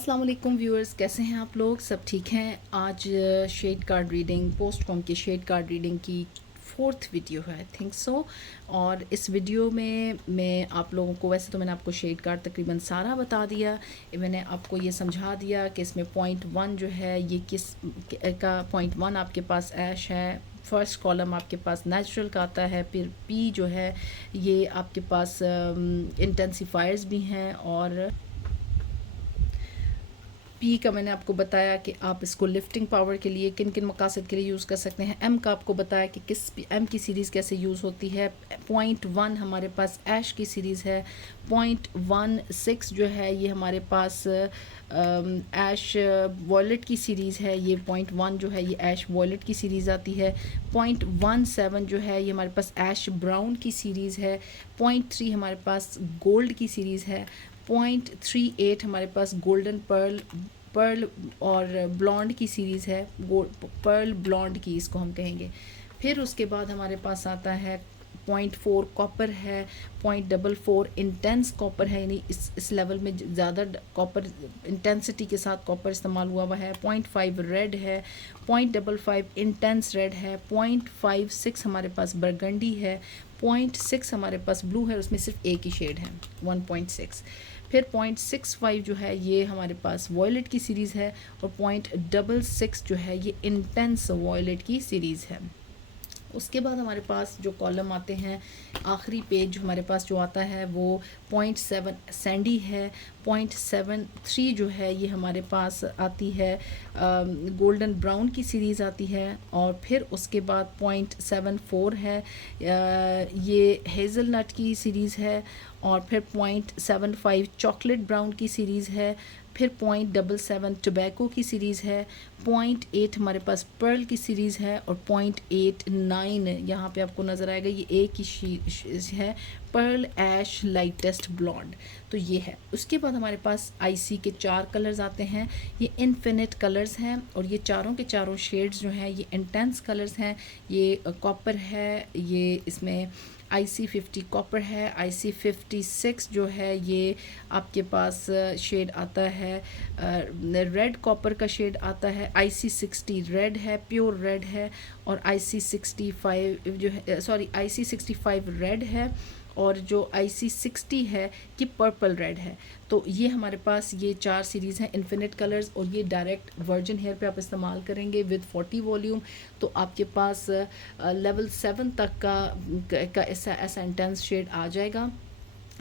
अस्सलाम वालेकुम व्यूअर्स, कैसे हैं आप लोग? सब ठीक हैं। आज शेड कार्ड रीडिंग, पोस्ट कॉम की शेड कार्ड रीडिंग की फोर्थ वीडियो है, आई थिंक सो। और इस वीडियो में मैं आप लोगों को, वैसे तो मैंने आपको शेड कार्ड तकरीबन सारा बता दिया, मैंने आपको ये समझा दिया कि इसमें पॉइंट वन जो है ये किस का, पॉइंट वन आपके पास ऐश है, फर्स्ट कॉलम आपके पास नेचुरल का आता है, फिर पी जो है ये आपके पास इंटेंसिफायर्स भी हैं, और पी का मैंने आपको बताया कि आप इसको लिफ्टिंग पावर के लिए किन किन मकासद के लिए यूज़ कर सकते हैं। एम का आपको बताया कि किस एम की सीरीज़ कैसे यूज़ होती है। पॉइंट वन हमारे पास ऐश की सीरीज़ है। पॉइंट वन सिक्स जो है ये हमारे पास ऐश वॉयलेट की सीरीज़ है। ये पॉइंट वन जो है ये ऐश वॉयलेट की सीरीज़ आती है। पॉइंट वन सेवन जो है ये हमारे पास ऐश ब्राउन की सीरीज़ है। पॉइंट थ्री हमारे पास गोल्ड की सीरीज़ है। 0.38 हमारे पास गोल्डन पर्ल और ब्लॉन्ड की सीरीज़ है, पर्ल ब्लॉन्ड की इसको हम कहेंगे। फिर उसके बाद हमारे पास आता है 0.4 कॉपर है। 0.44 इंटेंस कॉपर है, यानी इस लेवल में ज़्यादा कॉपर इंटेंसिटी के साथ कॉपर इस्तेमाल हुआ है। 0.5 रेड है। 0.55 इंटेंस रेड है। 0.56 हमारे पास बरगंडी है। 0.6 हमारे पास ब्लू है, उसमें सिर्फ एक ही शेड है 1.6। फिर 0.65 जो है ये हमारे पास वॉयलेट की सीरीज़ है, और 0.66 जो है ये इंटेंस वॉयलेट की सीरीज़ है। उसके बाद हमारे पास जो कॉलम आते हैं, आखिरी पेज हमारे पास जो आता है वो 0.7 सैंडी है। 0.73 जो है ये हमारे पास आती है गोल्डन ब्राउन की सीरीज़ आती है। और फिर उसके बाद 0.74 है, ये हेज़लनट की सीरीज़ है। और फिर 0.75 चॉकलेट ब्राउन की सीरीज़ है। फिर 0.77 टोबैको की सीरीज़ है। 0.8 हमारे पास पर्ल की सीरीज़ है, और 0.89 यहाँ पे आपको नज़र आएगा ये एक ही है, पर्ल ऐश लाइटेस्ट ब्लॉन्ड। तो ये है। उसके बाद हमारे पास आईसी के 4 कलर्स आते हैं। ये इनफिनिट कलर्स हैं, और ये चारों के चारों शेड्स जो हैं ये इंटेंस कलर्स हैं। ये कॉपर है, ये इसमें IC50 कॉपर है। IC56 जो है ये आपके पास शेड आता है, रेड कॉपर का शेड आता है। IC60 रेड है, प्योर रेड है। और IC65 जो है, सॉरी, IC65 रेड है, और जो IC60 है कि पर्पल रेड है। तो ये हमारे पास ये 4 सीरीज़ हैं इन्फिनिट कलर्स, और ये डायरेक्ट वर्जिन हेयर पे आप इस्तेमाल करेंगे विद 40 वॉल्यूम, तो आपके पास लेवल 7 तक का ऐसा इंटेंस शेड आ जाएगा।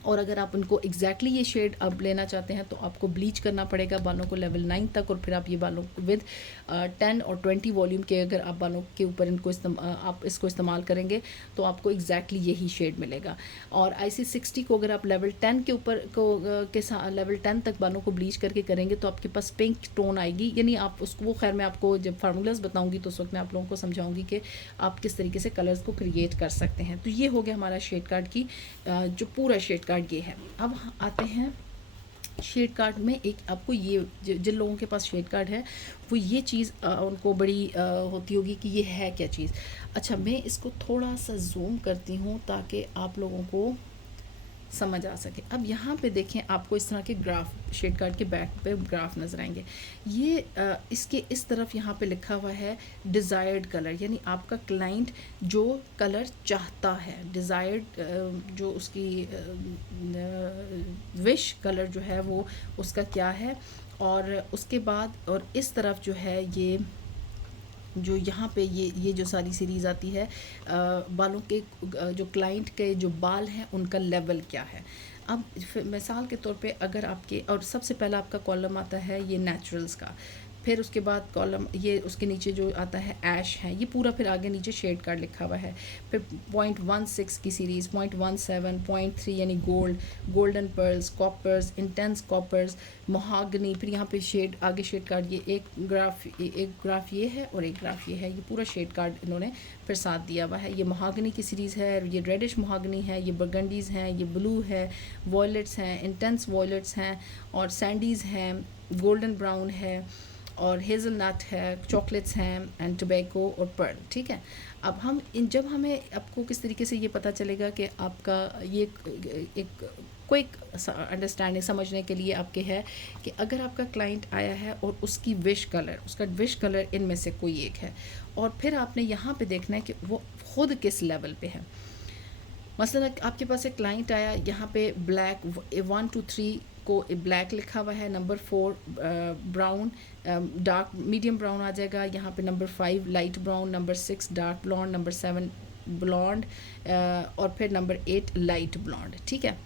और अगर आप उनको एग्जैक्टली ये शेड अब लेना चाहते हैं तो आपको ब्लीच करना पड़ेगा बालों को लेवल 9 तक, और फिर आप ये बालों को विद 10 और 20 वॉल्यूम के अगर आप बालों के ऊपर आप इसको इस्तेमाल करेंगे तो आपको एग्जैक्टली यही शेड मिलेगा। और IC60 को अगर आप लेवल 10 के ऊपर के साथ लेवल 10 तक बालों को ब्लीच करके करेंगे तो आपके पास पिंक टोन आएगी, यानी आप उसको, वो खैर मैं आपको जब फार्मूलाज बताऊँगी तो उस वक्त मैं आप लोगों को समझाऊँगी कि आप किस तरीके से कलर्स को क्रिएट कर सकते हैं। तो ये हो गया हमारा शेड कार्ड की जो पूरा शेड कार्ड ये है। अब आते हैं शेड कार्ड में, एक आपको ये जिन लोगों के पास शेड कार्ड है वो ये चीज़ उनको बड़ी होती होगी कि ये है क्या चीज़। अच्छा, मैं इसको थोड़ा सा जूम करती हूँ ताकि आप लोगों को समझ आ सके। अब यहाँ पे देखें, आपको इस तरह के ग्राफ शेड कार्ड के बैक पे ग्राफ नज़र आएंगे। ये इसके इस तरफ यहाँ पे लिखा हुआ है डिज़ायर्ड कलर, यानी आपका क्लाइंट जो कलर चाहता है, डिज़ायर्ड जो उसकी विश कलर जो है वो उसका क्या है। और उसके बाद और इस तरफ जो है ये जो यहाँ पे ये जो सारी सीरीज़ आती है, बालों के जो क्लाइंट के जो बाल हैं उनका लेवल क्या है। अब मिसाल के तौर पे अगर आपके, और सबसे पहला आपका कॉलम आता है ये नेचुरल्स का, फिर उसके बाद कॉलम ये उसके नीचे जो आता है ऐश है, ये पूरा फिर आगे नीचे शेड कार्ड लिखा हुआ है। फिर 0.16 की सीरीज़, 0.17, 0.3 यानी golden pearls, coppers, intense coppers, mahogany, फिर यहाँ पे शेड आगे शेड कार्ड, ये एक ग्राफ ये है और एक ग्राफ ये है, ये पूरा शेड कार्ड इन्होंने फिर साथ दिया हुआ है। ये महागनी की सीरीज़ है, ये रेडिश महागनी है, ये बर्गंडीज़ हैं, ये ब्लू है, वॉयलेट्स हैं, इंटेंस वॉयलेट्स हैं, और सैंडीज़ हैं, गोल्डन ब्राउन है, और हेज़लनट है, चॉकलेट्स हैं एंड टोबैको और पर्ल, ठीक है। अब हम जब हमें आपको किस तरीके से ये पता चलेगा कि आपका ये एक क्विक अंडरस्टैंडिंग समझने के लिए आपके है कि अगर आपका क्लाइंट आया है और उसकी उसका विश कलर इनमें से कोई एक है, और फिर आपने यहाँ पे देखना है कि वो खुद किस लेवल पे है। मसलन आपके पास एक क्लाइंट आया, यहाँ पे ब्लैक 1 2 3 को ब्लैक लिखा हुआ है, number 4 brown dark medium brown आ जाएगा, यहाँ पे number 5 light brown, number 6 dark blonde, number 7 blonde और फिर नंबर 8 लाइट ब्लॉन्ड, ठीक है।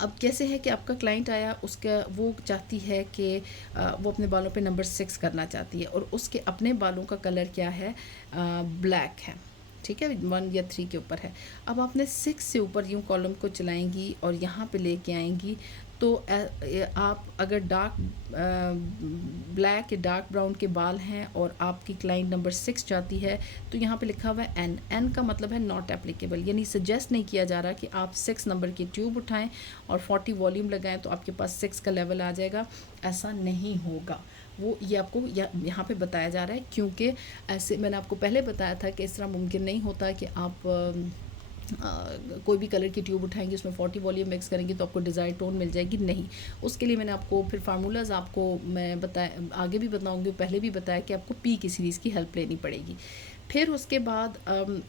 अब कैसे है कि आपका क्लाइंट आया, उसका वो चाहती है कि वो अपने बालों पे नंबर 6 करना चाहती है और उसके अपने बालों का कलर क्या है, ब्लैक है, ठीक है, 1 या 3 के ऊपर है। अब आपने 6 से ऊपर यूँ कॉलम को चलाएंगी और यहाँ पे लेके आएंगी, तो आप अगर डार्क ब्लैक या डार्क ब्राउन के बाल हैं और आपकी क्लाइंट नंबर 6 चाहती है, तो यहाँ पे लिखा हुआ है एन का मतलब है नॉट एप्लीकेबल, यानी सजेस्ट नहीं किया जा रहा कि आप 6 नंबर की ट्यूब उठाएं और 40 वॉल्यूम लगाएं तो आपके पास 6 का लेवल आ जाएगा, ऐसा नहीं होगा। वो ये आपको यहाँ पे बताया जा रहा है, क्योंकि ऐसे मैंने आपको पहले बताया था कि इस तरह मुमकिन नहीं होता कि आप कोई भी कलर की ट्यूब उठाएंगे, उसमें 40 वॉल्यूम मिक्स करेंगे तो आपको डिज़ायर टोन मिल जाएगी, नहीं। उसके लिए मैंने आपको फिर फार्मूलाज आपको मैं बताया, आगे भी बताऊंगी, पहले भी बताया कि आपको पी की सीरीज़ की हेल्प लेनी पड़ेगी। फिर उसके बाद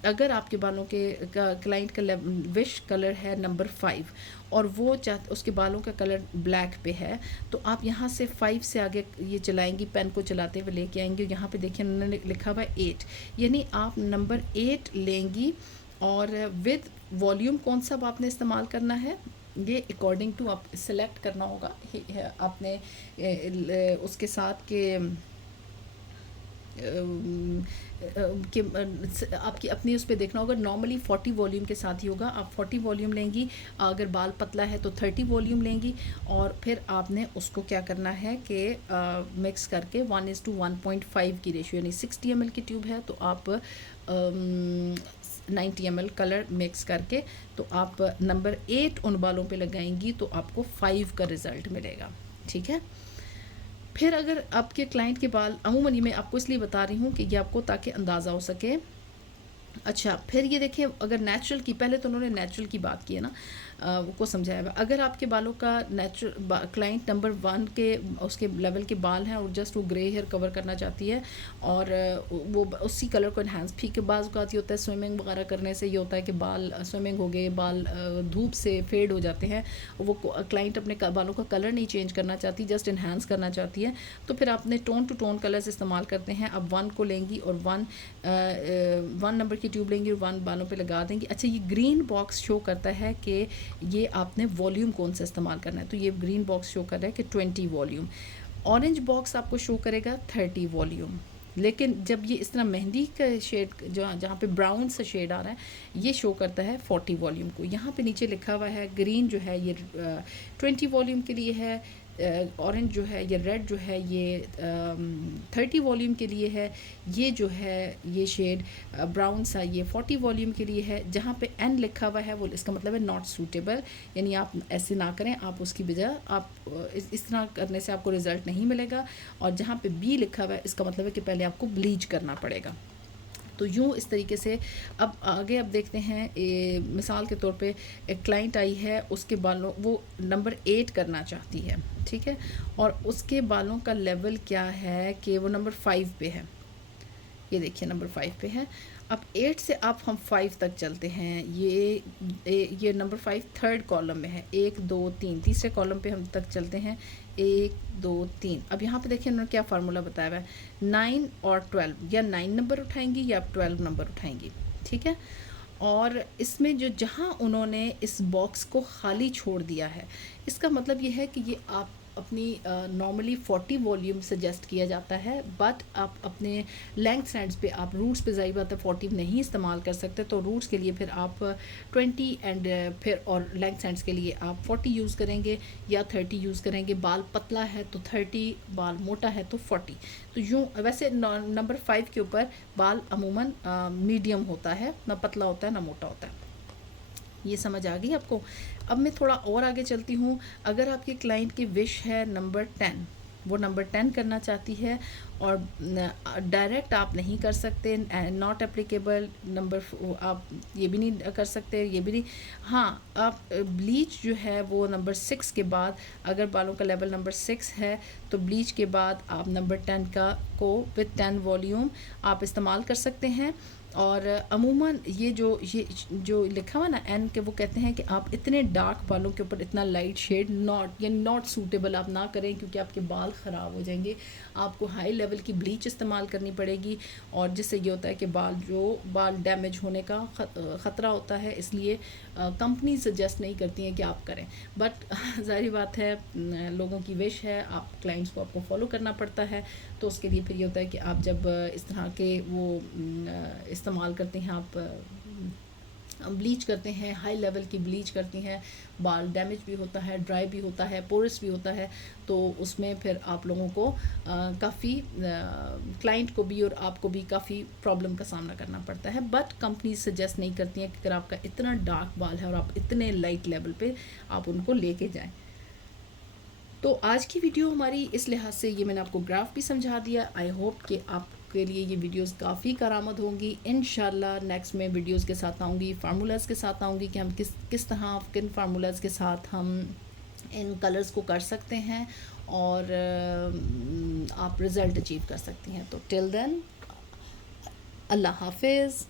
अगर आपके बालों के क्लाइंट का विश कलर है नंबर 5 और वो उसके बालों का कलर ब्लैक पे है, तो आप यहाँ से 5 से आगे ये चलाएंगी, पेन को चलाते हुए लेके आएंगे, यहाँ पे देखिए उन्होंने लिखा हुआ है 8, यानी आप नंबर 8 लेंगी और विद वॉल्यूम कौन सा आपने इस्तेमाल करना है, ये अकॉर्डिंग टू आप सेलेक्ट करना होगा आपने उसके साथ के कि आपकी अपनी उस पर देखना होगा। नॉर्मली 40 वॉल्यूम के साथ ही होगा, आप 40 वॉल्यूम लेंगी, अगर बाल पतला है तो 30 वॉल्यूम लेंगी और फिर आपने उसको क्या करना है कि मिक्स करके 1:1.5 की रेशियो, यानी 60 ml की ट्यूब है तो आप 90 ml कलर मिक्स करके तो आप नंबर 8 उन बालों पे लगाएंगी तो आपको 5 का रिज़ल्ट मिलेगा, ठीक है। फिर अगर आपके क्लाइंट के बाल, अमूमन ये मैं आपको इसलिए बता रही हूँ कि ये आपको ताकि अंदाज़ा हो सके। अच्छा, फिर ये देखिए, अगर नेचुरल की, पहले तो उन्होंने नेचुरल की बात की है ना, को समझाया हुआ। अगर आपके बालों का क्लाइंट नंबर 1 के उसके लेवल के बाल हैं और जस्ट वो ग्रे हेयर कवर करना चाहती है और वो उसी कलर को इन्हांस, फीके बाज का होता है स्विमिंग वगैरह करने से ये होता है कि बाल स्विमिंग हो गए, बाल धूप से फेड हो जाते हैं, वो क्लाइंट अपने बालों का कलर नहीं चेंज करना चाहती, जस्ट इन्हांस करना चाहती है, तो फिर आपने टोन टू टोन कलर्स इस्तेमाल करते हैं। अब 1 को लेंगी और 1 नंबर की ट्यूब लेंगी और 1 बालों पे लगा देंगी। अच्छा, ये ग्रीन बॉक्स शो करता है कि ये आपने वॉल्यूम कौन सा इस्तेमाल करना है, तो ये ग्रीन बॉक्स शो कर रहा है कि 20 वॉल्यूम। ऑरेंज बॉक्स आपको शो करेगा 30 वॉल्यूम। लेकिन जब ये इस तरह मेहंदी का शेड जहाँ पे ब्राउन सा शेड आ रहा है, ये शो करता है 40 वॉल्यूम को। यहाँ पे नीचे लिखा हुआ है ग्रीन जो है ये 20 वॉल्यूम के लिए है, ऑरेंज जो है ये रेड जो है ये 30 वॉल्यूम के लिए है, ये जो है ये शेड ब्राउन सा ये 40 वॉल्यूम के लिए है। जहाँ पे एन लिखा हुआ है वो इसका मतलब है नॉट सूटेबल, यानी आप ऐसे ना करें, आप उसकी बजाय आप इस तरह करने से आपको रिज़ल्ट नहीं मिलेगा। और जहाँ पे बी लिखा हुआ है इसका मतलब है कि पहले आपको ब्लीच करना पड़ेगा। तो यूँ इस तरीके से अब आगे अब देखते हैं। मिसाल के तौर पे एक क्लाइंट आई है, उसके बालों वो नंबर 8 करना चाहती है, ठीक है, और उसके बालों का लेवल क्या है कि वो नंबर 5 पे है, ये देखिए नंबर 5 पे है। अब 8 से आप हम 5 तक चलते हैं, ये नंबर 5 थर्ड कॉलम में है, 1 2 3 तीसरे कॉलम पे हम तक चलते हैं, 1 2 3। अब यहाँ पे देखिए उन्होंने क्या फार्मूला बताया हुआ है, 9 और 12, या 9 नंबर उठाएंगी या आप 12 नंबर उठाएंगी, ठीक है। और इसमें जहाँ उन्होंने इस बॉक्स को खाली छोड़ दिया है, इसका मतलब ये है कि ये आप अपनी नॉर्मली 40 वॉल्यूम सजेस्ट किया जाता है, बट आप अपने लेंथ स्टैंड्स पे आप रूट्स पे ज़ाहिर बात है 40 नहीं इस्तेमाल कर सकते, तो रूट्स के लिए फिर आप 20 एंड फिर और लेंथ स्टैंड्स के लिए आप 40 यूज़ करेंगे या 30 यूज़ करेंगे। बाल पतला है तो 30, बाल मोटा है तो 40। तो यूँ वैसे नंबर 5 के ऊपर बाल अमूमन मीडियम होता है, ना पतला होता है ना मोटा होता है। ये समझ आ गई आपको। अब मैं थोड़ा और आगे चलती हूँ। अगर आपके क्लाइंट की विश है नंबर 10, वो नंबर 10 करना चाहती है और डायरेक्ट आप नहीं कर सकते, नॉट एप्लीकेबल नंबर, आप ये भी नहीं कर सकते, ये भी नहीं। हाँ, आप ब्लीच जो है वो नंबर 6 के बाद, अगर बालों का लेवल नंबर 6 है तो ब्लीच के बाद आप नंबर 10 का को विद 10 वॉल्यूम आप इस्तेमाल कर सकते हैं। और अमूमन ये जो लिखा हुआ ना एन के, वो कहते हैं कि आप इतने डार्क बालों के ऊपर इतना लाइट शेड नॉट सूटेबल आप ना करें, क्योंकि आपके बाल ख़राब हो जाएंगे। आपको हाई लेवल की ब्लीच इस्तेमाल करनी पड़ेगी, और जिससे ये होता है कि बाल डैमेज होने का ख़तरा होता है। इसलिए कंपनी सजेस्ट नहीं करती हैं कि आप करें, बट ज़ाहिर बात है लोगों की विश है, आप क्लाइंट्स को आपको फॉलो करना पड़ता है। तो उसके लिए फिर ये होता है कि आप जब इस तरह के वो इस्तेमाल करते हैं, आप ब्लीच करते हैं, हाई लेवल की ब्लीच करती हैं, बाल डैमेज भी होता है, ड्राई भी होता है, पोरस भी होता है, तो उसमें फिर आप लोगों को काफ़ी क्लाइंट को भी और आपको भी काफ़ी प्रॉब्लम का सामना करना पड़ता है। बट कंपनी सजेस्ट नहीं करती हैं कि अगर आपका इतना डार्क बाल है और आप इतने लाइट लेवल पे आप उनको लेके जाएं। तो आज की वीडियो हमारी इस लिहाज से, ये मैंने आपको ग्राफ भी समझा दिया। आई होप कि आपके लिए ये वीडियोस काफ़ी कारआमद होंगी। इंशाल्लाह नेक्स्ट में वीडियोस के साथ आऊँगी, फार्मूलाज़ के साथ आऊँगी कि हम किस तरह किन फार्मूलाज़ के साथ हम इन कलर्स को कर सकते हैं और आप रिज़ल्ट अचीव कर सकती हैं। तो टिल देन, अल्लाह हाफिज़।